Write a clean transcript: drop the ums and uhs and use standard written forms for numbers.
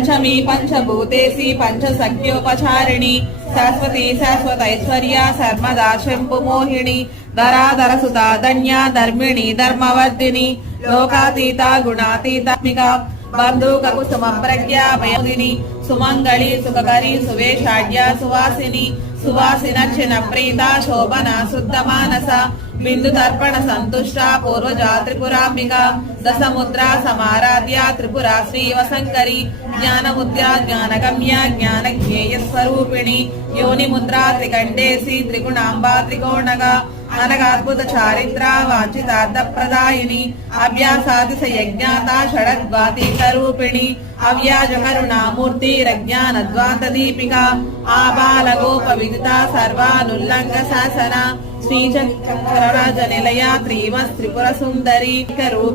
पंचमी पंचभूतेसी पंचसख्योपचारिणी सरस्वती शाश्वतैश्वर्या सर्वदा शंभुमोहिनी धराधर सुता धन्या धर्मिणी धर्मवर्धिनी लोकातीता गुणातीतात्मिका बंधुकुसुम प्रज्ञा वयोधिनी सुमंगली सुखकरी सुवेशाढ्या सुवासिनी सुवासिनक्षिण प्रीता शोभना शुद्ध मानस बिंदु तर्पण संतुष्टा पूर्वजा त्रिपुरांबिका दशमुद्रा समाराध्या त्रिपुरा श्रीवशंकरी ज्ञान मुद्रा ज्ञानगम्या ज्ञान ज्ञेय स्वरूपिणी योनि मुद्रा त्रिकंडेसी त्रिगुणांबा त्रिकोणगा अनगाद्भुत चारित्र वांछितार्थ प्रदायिनी अभ्यासादिश यज्ञाता षडद्वातीक रूपिणी अव्याज करुणामूर्ति रज्ञानद्वांत दीपिका आबालगोप विदिता सर्वानुल्लंघ शासना श्रीचक्रराज निलया त्रिमस् त्रिपुर सुंदरी रूप